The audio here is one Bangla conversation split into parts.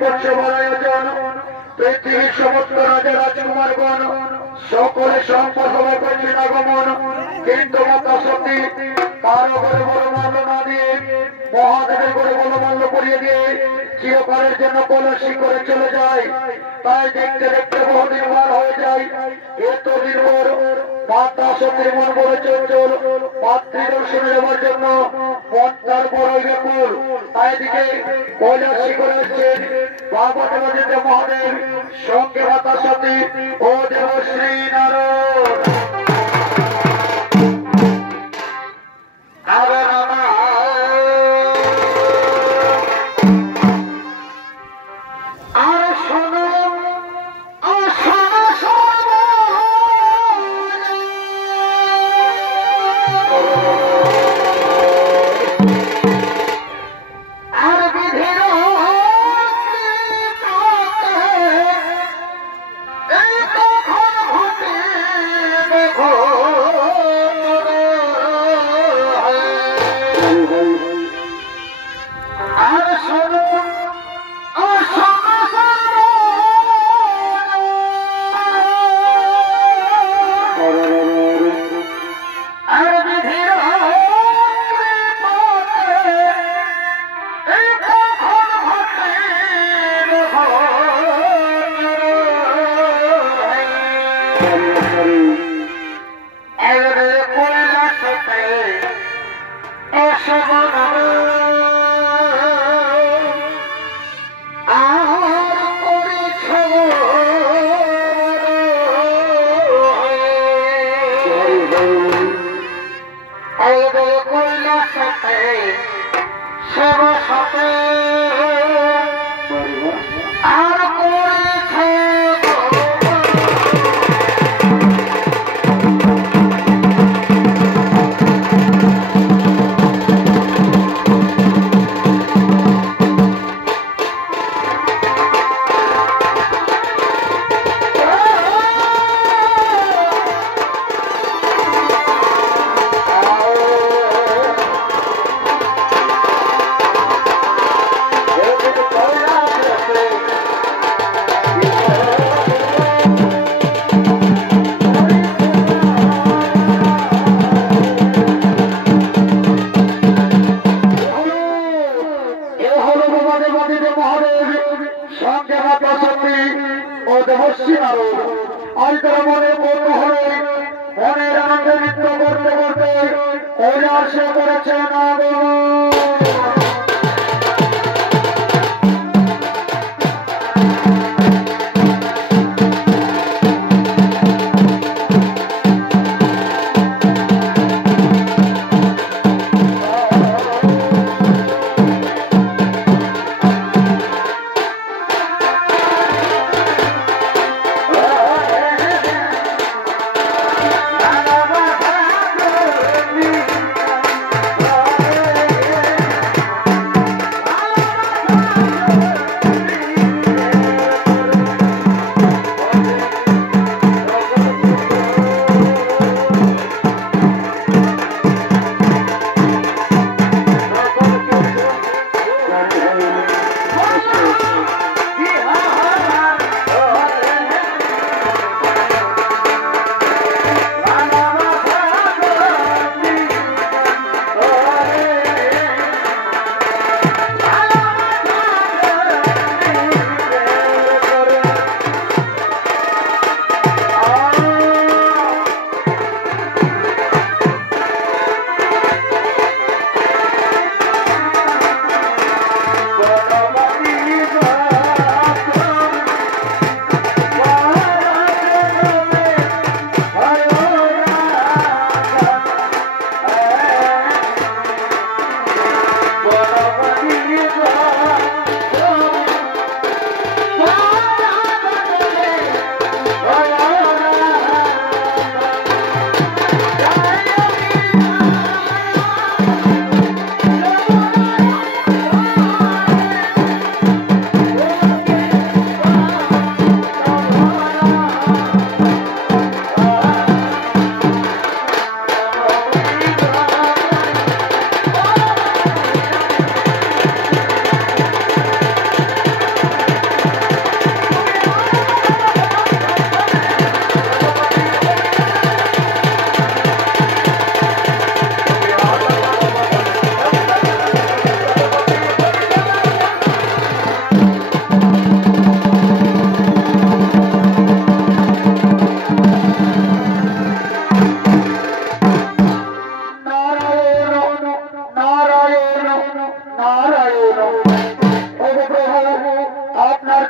রাজপক্ষের আয়োজন পৃথিবীর সমস্ত রাজা রাজকুমারগণ সকলে সম্পর্ক করছেন আগমন, কিন্তু মাতা সতী কারো করে বলমাল্য না দিয়ে মহাদেবের করে বলমাল্য করিয়ে দিয়ে চিরকালের জন্য পলাশি করে চলে যায়। তাই দেখতে দেখতে বহুদিন বার হয়ে যায়। এতদিন পর মাতা সতীর মন বড় চঞ্চল, মাতৃদর্শনে যাওয়ার জন্য মন তার বড়ই ব্যাকুল। তাই দিকে পলাশি করে আসছেন বাবা দেবাদিত্য মহাদেব, সঙ্গে মাতা সতী ও দেবশ্রী নারদ।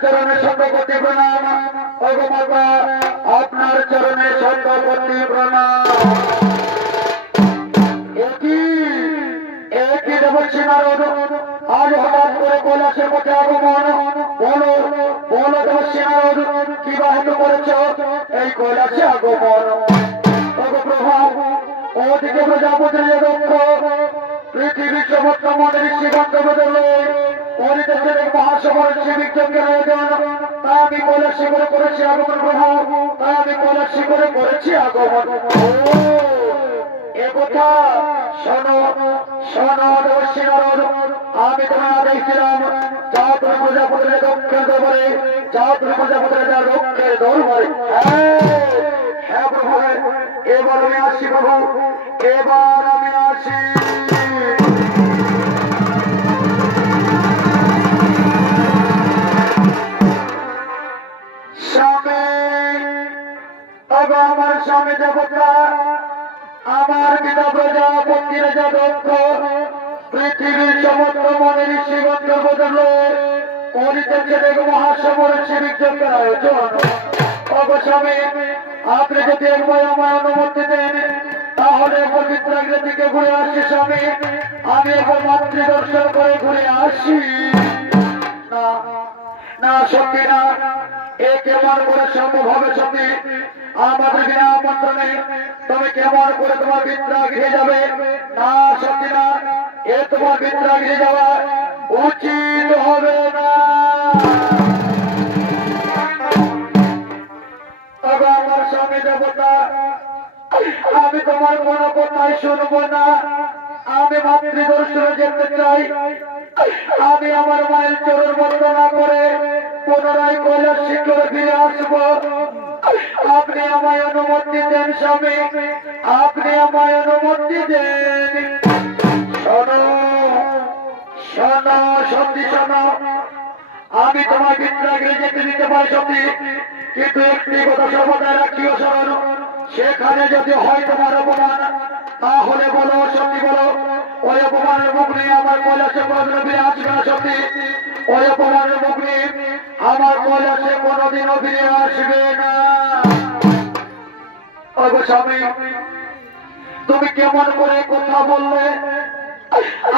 চরণে শতকোটি প্রণাম। ওগো মাতা আপনার চরণে শতকোটি প্রণাম। একই দেবশ্রী নারদ আজ হঠাৎ করে কৈলাসের পথে আগমন। বলো বলো দেবশ্রী নারদ কি বাহিত করেছ এই কৈলাসে আগমন? ওগো প্রভু ওদিকে প্রজাপতির দক্ষ পৃথিবীর সমস্ত মনের ঋষিগন্ধ বদলে পরিদেশের এক মহাসভার শিবিক যজ্ঞের আয়োজন। তা আমি কৈলাসে করে করেছি আগমন প্রভু, তা আমি কৈলাসে করে করেছি আগমন। একথা শোনো শোনো দেবশ্রী নারদ, আমি তোমার আদেশ দিলাম যাও তুমি প্রজাপতির দক্ষের দরবারে, যাও তুমি প্রজাপতির দক্ষের দরবারে। হ্যাঁ প্রভু, এবার আমি আসি প্রভু, এবার আমি আসি। স্বামী আমার স্বামী দেবতা, আমার পিতা প্রজাপতির যা দক্ষ পৃথিবীর সমস্ত মনের ঋষিগন্ধ বদলে করিতেছে দেখো মহাসমর শিবিক যজ্ঞের আয়োজন। অবস্বামী আপনি যদি একবার আমার অনুমতি দেন তাহলে একবার বিদ্রাগের দিকে ঘুরে আসি স্বামী, আমি একবার মাতৃ দর্শন করে ঘুরে আসি। না না সত্যি না, এ কেমন করে সম্ভব হবে স্বামী? আমাদের বিনা আমন্ত্রণে তুমি কেমন করে তোমার বিদ্রাগৃহে যাবে? না সত্যি না, এ তোমার বিদ্রাগৃহে যাওয়া উচিত হবে না। আমার স্বামী দেবতা, আমি তোমার কোন কথাই শুনবো না, আমি মাতৃ দর্শনে যেতে চাই। আমি আমার মায়ের চরণ বন্দনা করে পুনরায় কৈলাস শিখরে ফিরে আসবো। আপনি আমায় অনুমতি দেন স্বামী, আপনি আমায় অনুমতি দেন। শোনো শোনো সত্যি শোনো, আমি তোমার বিদ্রাগৃহে যেতে দিতে পারি সত্যি, কিন্তু একটি কথা সর্বদা রাখিও স্মরণ, সেখানে যদি হয় তোমার অপমান তাহলে বলো সত্যি বলো, ওই অপমানের মুখ নিয়ে আমার কৈলাসে কোনোদিনও ফিরে আসবে না সত্যি, ওই অপমানের মুখ নিয়ে আমার কৈলাসে কোনোদিনও ফিরে আসবে না। ওগো স্বামী তুমি কেমন করে কথা বললে?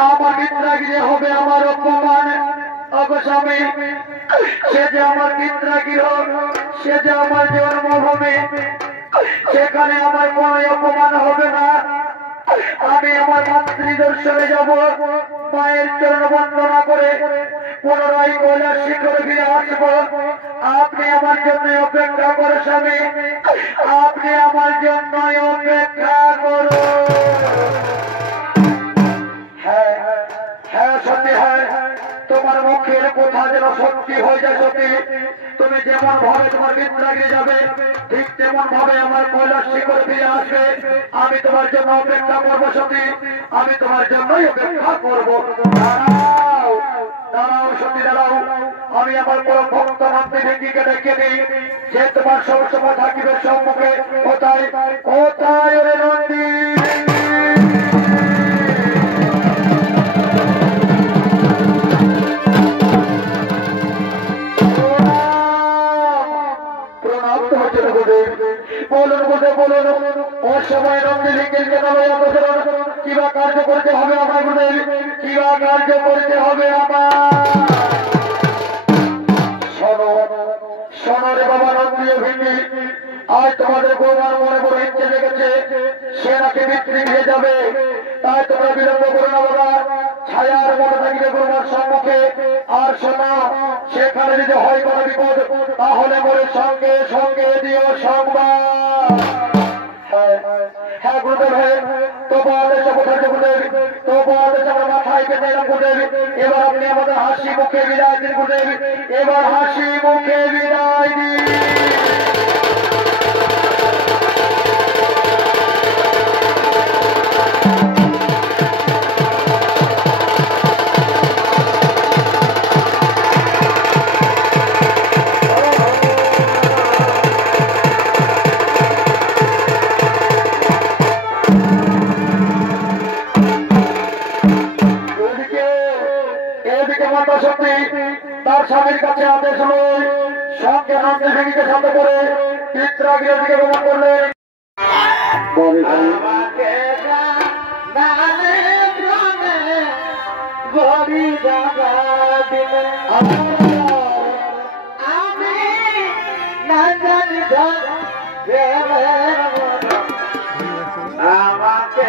আমার বিদ্রাগৃহে হবে আমার অপমান। ওগো স্বামী সে যে আমার বিদ্রাগৃহ, সে যে আমার জন্মভূমি, সেখানে আমার কোন অপমান হবে না। আমি আমার মাতৃ দর্শনে যাব, মায়ের চরণ বন্দনা করে পুনরায় কৈলাস শিখরে ফিরে আসবো। আপনি আমার জন্য অপেক্ষা করো স্বামী, আপনি আমার জন্য অপেক্ষা করো। হ্যাঁ হ্যাঁ সত্যি, হ্যাঁ তোমার মুখের কথা যেন সত্যি হয়ে যায় সত্যি। তুমি যেমন ভাবে তোমার বিদ্রাগৃহে যাবে ঠিক তেমন ভাবে আমার কৈলাস শিখরে ফিরে আসবে। আমি তোমার জন্য অপেক্ষা করবো সত্যি, আমি তোমার জন্যই অপেক্ষা করবো। দাঁড়াও দাঁড়াও সত্যি দাঁড়াও, আমি আমার পরম ভক্ত মন্ত্রী ভেঙ্গিকে ডেকে দিই, যে তোমার সবসময় থাকিবে সম্মুখে। কোথায় কোথায় রে নন্দী? বলুন বুঝে বলুন, ওর সময় নন্দী লিঙ্গের কেন কিবা কার্য করতে হবে আমার গুরুদেব, কিবা কার্য করতে হবে আমার। শোনো শোনো রে বাবা নন্দী ভিন্ডি, আজ তোমাদের বৌমার মনে বড় ইচ্ছে লেগেছে, সে নাকি বিদ্রাগৃহে যাবে, তাই তোমরা বিলম্ব করো না বাবা, ছায়ার মতো থাকিবে বৌমার সম্মুখে। আর শোনো সেখানে যদি হয় কোনো বিপদ তাহলে মোরে সঙ্গে সঙ্গে দিও সংবাদ। হ্যাঁ গুরুদেব, তবু আদেশ কোথায় গুরুদেব, তবু আদেশ আমার মাথায় পেতে এলাম গুরুদেব। এবার আপনি আমাদের হাসি মুখে বিদায় দিন গুরুদেব, এবার হাসি মুখে বিদায় দিন। তার স্বামীর কাছে আদেশ হলো সঙ্গে নন্দী ভেঙিকে সাথে করে পিত্রা গৃহটিকে গমন করলেন। আমাকে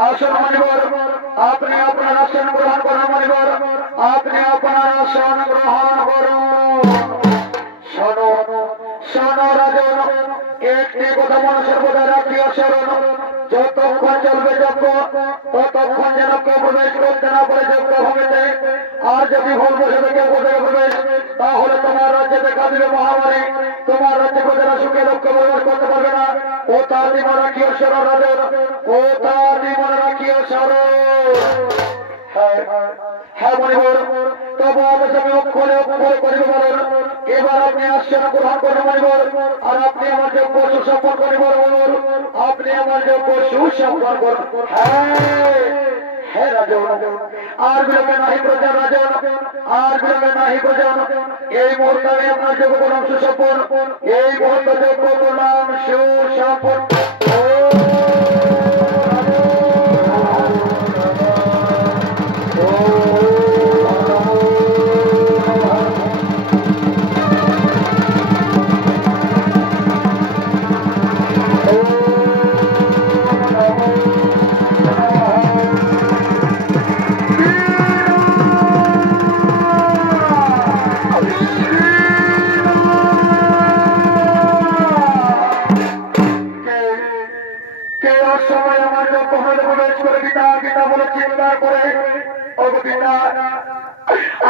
आसन मणिवर अपने अपना आसन ग्रहण करो मणिवर अपने अपना आसन ग्रहण करो शोनो शोनो राजन একটি কথা মনে সর্বদা রাখিও স্মরণ যতক্ষণ চলবে যজ্ঞ ততক্ষণ যেন কেউ প্রবেশ করতে না পারে যজ্ঞ ভূমিতে আর যদি ভুল বসে কেউ কোথায় প্রবেশ তাহলে তোমার রাজ্যে দেখা দিবে মহামারী তোমার রাজ্যে প্রজারা সুখে লক্ষ্য প্রবেশ করতে পারবে না ও তার মনে রাখিও স্মরণ রাজন ও তার মনে রাখিও স্মরণ হ্যাঁ মণিবর তবু আদেশ আমি অক্ষরে অক্ষরে করিব বলেন এবার আপনি আসছেন গ্রহণ করবেন মণিবর আর আপনি আমার যোগ্য সুসম্পন্ন করিবর আপনি আমার যোগ্য সুসম্পন্ন করুন হ্যাঁ রাজন আর বিলম্বে নাহি প্রজান রাজন আর বিলম্বে নাহি প্রজান এই মুহূর্তে আমি আপনার যোগ্য করলাম সুসম্পন্ন এই মুহূর্তে যোগ্য করলাম সুসম্পন্ন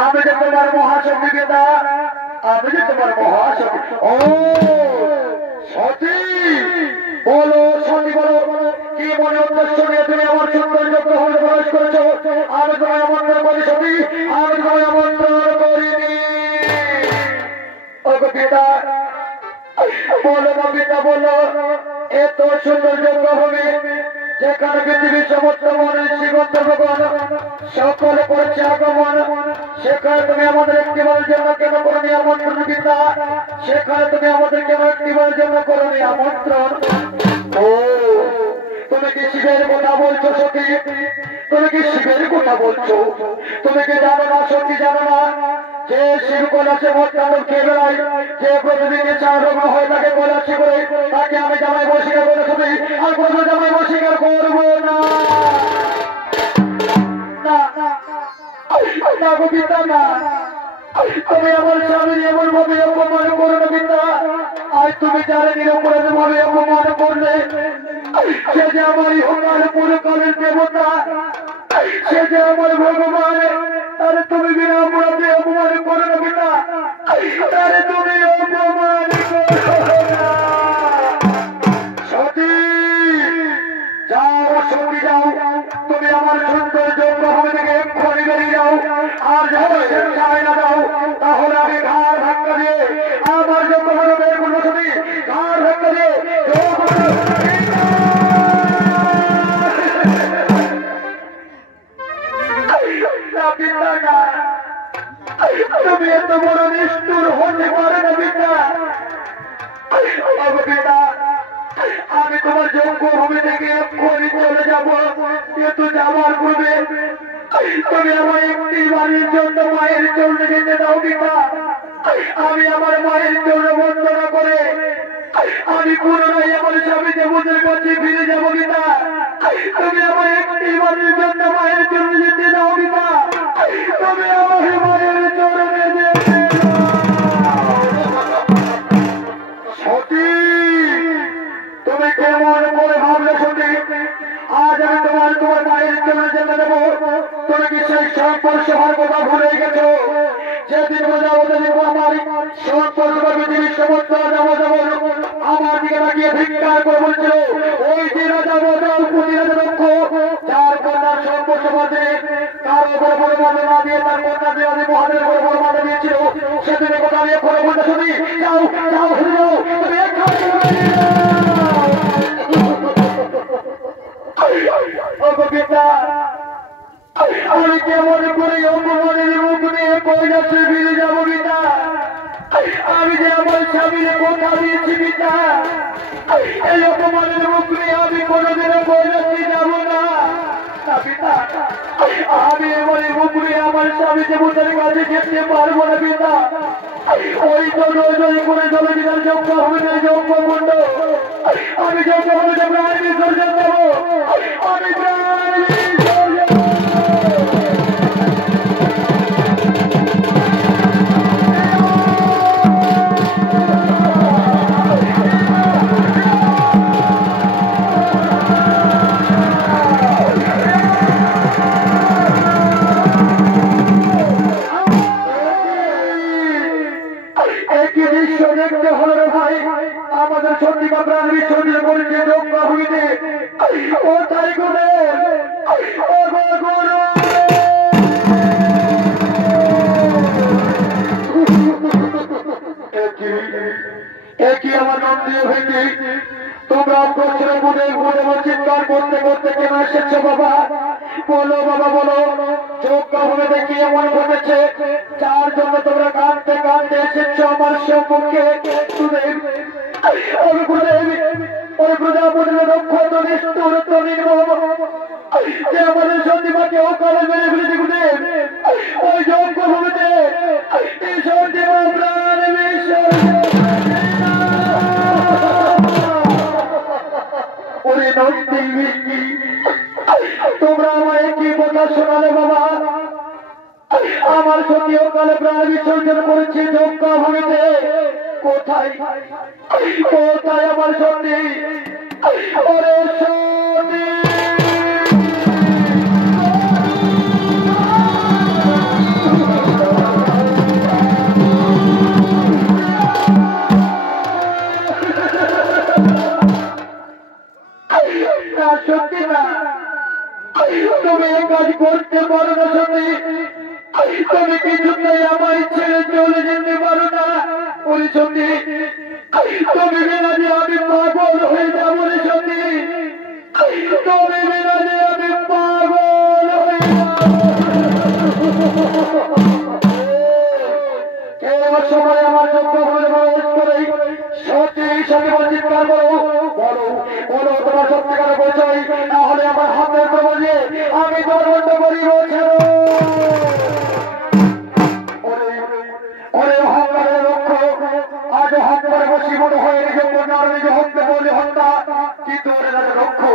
আমি যে তোমার মহাশক্তি পিতা আমি যে তোমার মহাশক্তি ও সতী বলো সতী বলো কি মনে উদ্দেশ্য নিয়ে তুমি আমার সৌন্দর্য গ্রহণ প্রবেশ করেছো আমি তোমায় আমন্ত্রণ করি সতী আমি তোমায় আমন্ত্রণ করিনি ও পিতা বলো পিতা বলো এত সৌন্দর্য গ্রহণে যেখানে পৃথিবীর সমস্ত মনে শ্রীগন্ধ ভগবান সকলে করেছে আগমন সেখানে তুমি আমাদের একটিবার জন্য কেন করনি আমন্ত্রণ পিতা সেখানে তুমি আমাদের কেন একটিবার জন্য করনি আমন্ত্রণ ও তুমি কি শিবের কথা বলছো সখী তুমি কি শিবের কথা বলছো তুমি কি জানো না সত্যি জানো না যে শিব কলাসে মতান্তর খেয়ে বেড়ায় যে প্রতিদিন চারগ্ন হয়ে থাকে কলাসি করে তাকে আমি জামাই বসিকার করে শুনি আর কোনো জামাই বসিকার করবো না না না না তুমি আমার স্বামী এমন ভাবে অপমান করো না পিতা। আজ তুমি যারা নিরপরাধ ভাবে অপমান করলে, সে যে আমার ইহকাল পুরকালের দেবতা, সে যে আমার ভগবান, তারে তুমি বিনা অপরাধে অপমান করো না পিতা। তারে তুমি অপমান করো না। সতী যাও, সতী যাও, তুমি আমার সুন্দর জন্মভূমি থেকে এক্ষুনি বেরিয়ে যাও। আর যাও চাই না দাও, তাহলে আমি ঘাড় ধাক্কা দিয়ে আমার জন্মভূমি বের করবো। সতী ঘাড় ধাক্কা দিয়ে তুমি এত বড় নিষ্ঠুর হতে পারে না পিতা। পিতা, আমি তোমার জন্মভূমি থেকে এক্ষুনি চলে যাবো, কিন্তু যাওয়ার পূর্বে তুমি আমার একটি বাড়ির জন্য মায়ের জন্য যেতে দাও পিতা। আমি আমার মায়ের জন্য বন্দনা করে আমি পুনরায় আমার স্বামী দেবতার কাছে ফিরে যাবো পিতা। তুমি আমার একটি বাড়ির জন্য মায়ের জন্য যেতে দাও পিতা। তুমি আমার মায়ের চরণে যেতে সতী, তুমি কেমন করে ভাবলে সতী আজ আমি তোমার মায়ের জন্য যেতে দেবো? তুমি কি সেই সম্পর্ক সবার কথা ভুলে গেছো? যেদিন আমার সম্পর্ক পৃথিবীর সমস্ত আমার দিকে লাগিয়ে ধিক্কার করে বলছিল, ওই যে রাজা বদল প্রতিরাজা দক্ষ, যার কন্যার সম্পর্ক বাদে তার উপর বড় মাথা না দিয়ে তার কন্যা দিয়ে মহাদের উপর বড় মাথা দিয়েছিল, সেদিনের কথা আমি এক্ষুনি বলতে শুনি। যাও যাও যাও, তুমি পিতা, আমি কেমন করে অপমানের মুখ নিয়ে কৈলাসে ফিরে যাবো পিতা? আমি যে আমার স্বামীর কথা দিয়েছি পিতা, এই অপমানের মুখ নিয়ে আমি কোনোদিনও কৈলাসে যাবো না পিতা। আমি এবারে মুখ নিয়ে আমার স্বামী দেবতার কাছে যেতে পারবো না পিতা। ওই তো নয় করে চলে পিতার যজ্ঞ হবে না, যজ্ঞ কুণ্ড। আমি যজ্ঞ হবে যে প্রাণ বিসর্জন দেবো, আমি প্রাণ বিসর্জন। আমাদের সত্যিকা প্রাণ বিসর্জন করেছে যজ্ঞভূমিতে। ও তাই করে একই আমার নাম দিয়ে ভেঙে তোমরা প্রশ্নের মধ্যে চিৎকার করতে করতে কেন এসেছো বাবা? বলো বাবা, বলো যজ্ঞভূমিতে কি এমন ঘটেছে যার জন্য তোমরা কাঁদতে কাঁদতে এসেছো আমার সম্মুখে? ওই প্রজাপতির দক্ষ তো নিষ্ঠুর তো নির্মম, যে আমাদের সন্দীপাকে অকালে মেরে ফেলেছে গুদেব। ওই যজ্ঞভূমিতে সন্দীপা প্রাণ ওরে নন্দী, তোমরা আমায় কি কথা শোনালে বাবা? আমার সত্যি অকালে প্রাণ বিসর্জন করেছে যজ্ঞভূমিতে। কোথায় কোথায় আমার সত্যি? ওরে সত্যি, সত্যি না, তুমি এই কাজ করতে পারো না সত্যি। তুমি কিছুতেই আমায় ছেড়ে চলে যেতে পারো না। ওরে সত্যি, তুমি বিনা যে আমি পাগল হয়ে যাবো রে সত্যি। তুমি বিনা যে আমি পাগল হয়ে যাবো। সময় আমার যোগ্য বলে করে সত্যি সত্যি চিৎকার করো, বলো বলো তোমার সত্যিকার পরিচয়, তাহলে আমার হাতের খবর দিয়ে আমি দরবন্ধ করিব। ওরে অহংকারের লক্ষ্য, আজ অহংকারে বসি মনে হয়ে নিজ কন্যার নিজ হত্যা বলে হত্যা, কিন্তু ওরে লক্ষ্য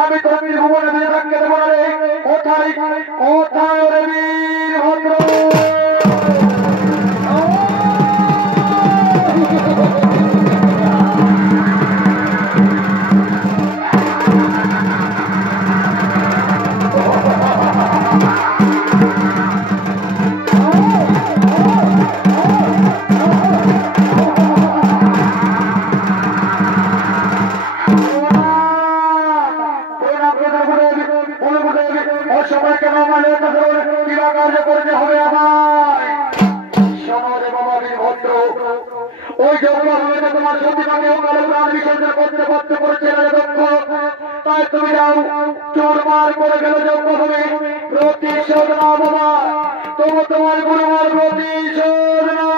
আমি তো ভুবনে দিয়ে থাকতে দেবো না রে। কোথায় কোথায় ওরে বীর ভদ্র? প্রতিমাকে ওখানে প্রাণ বিসর্জন করতে বাধ্য করেছে রাজা দক্ষ। তাই তুমি যাও, চুরমার করে গেল যোগ্য তুমি প্রতিশোধ না বাবা, তবু তোমার গুরুমার প্রতিশোধ না।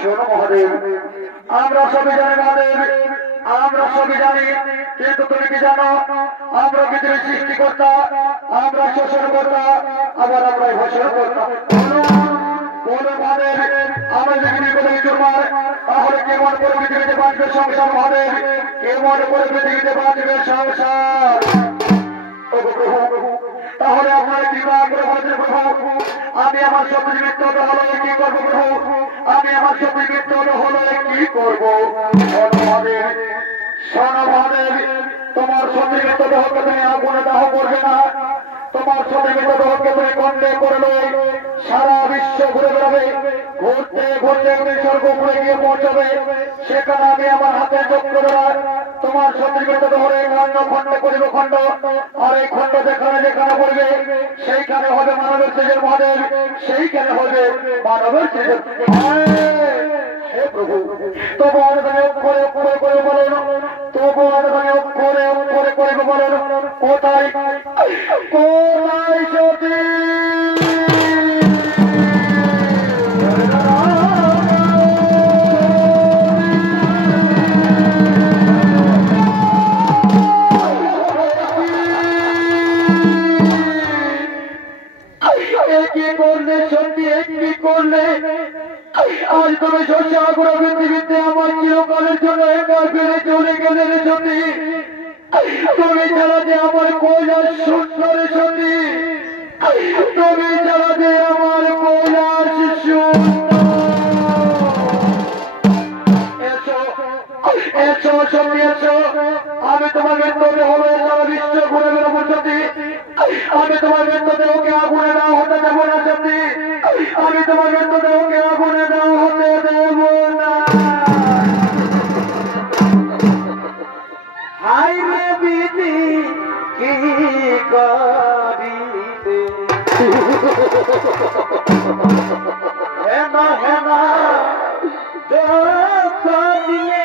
শোনো মহাদেব, আমরা সবই জানি মহাদেব, আমরা সবই জানি, কিন্তু তুমি কি জানো আমরা পৃথিবীর সৃষ্টিকর্তা, আমরা শোষণকর্তা, আবার আমরাই ভোষণকর্তা। বলো মহাদেব, আমরা যদি পৃথিবী চুরমার, তাহলে কেমন করে পৃথিবীতে বাঁচবে সংসার মহাদেব, কেমন করে পৃথিবীতে বাঁচবে সংসার। তাহলে আপনারা কি করে বলছেন প্রভু, আমি আমার শক্তি মৃত্যু হলে কি করবো প্রভু, আমি আমার শক্তি মৃত্যু হলে কি করবো। শোনো মহাদেব, তোমার শক্তি মৃত্যু দেহকে তুমি আগুনে দাহ করবে না, তোমার শক্তি মৃত্যু দেহকে তুমি কণ্ডে করবে, সারা বিশ্ব ঘুরে বেড়াবে, ঘুরতে ঘুরতে তুমি স্বর্গপুরে গিয়ে পৌঁছাবে, সেখানে আমি আমার হাতে চক্র দ্বারা তোমার শক্তি মৃত্যু দেহরে খণ্ড খণ্ড করিব খণ্ড, আর এই খণ্ড যেখানে যেখানে পড়বে সেইখানে হবে মানবের সেজের মহাদেব, সেইখানে হবে মানবের সেজের। হে প্রভু, তবু অনেক অক্ষরে অক্ষরে করে বলেন, তবু অনেক অক্ষরে অক্ষরে করে বলেন, কোথায় কোথায় সতী আজ তুমি শস্যাগুলো পৃথিবীতে আমার চিরকালের জন্য একা ফিরে চলে গেলে রে সতী, তুমি ছাড়া যে আমার কৈলাস শূন্য রে সতী, তুমি ছাড়া যে আমার কৈলাস শূন্য। এসো এসো সতী এসো, আমি তোমার মৃত্যুতে হলো সারা বিশ্ব ঘুরে বেড়াবো সতী, আমি তোমার মৃত্যুতে ওকে আগুনে না হতে দেবো না সতী, আমি তোমার মৃত্যুতে ওকে আগুনে না হতে দেব না। হাই রে বিধি কি করিবে, হেমা হেমা দিলে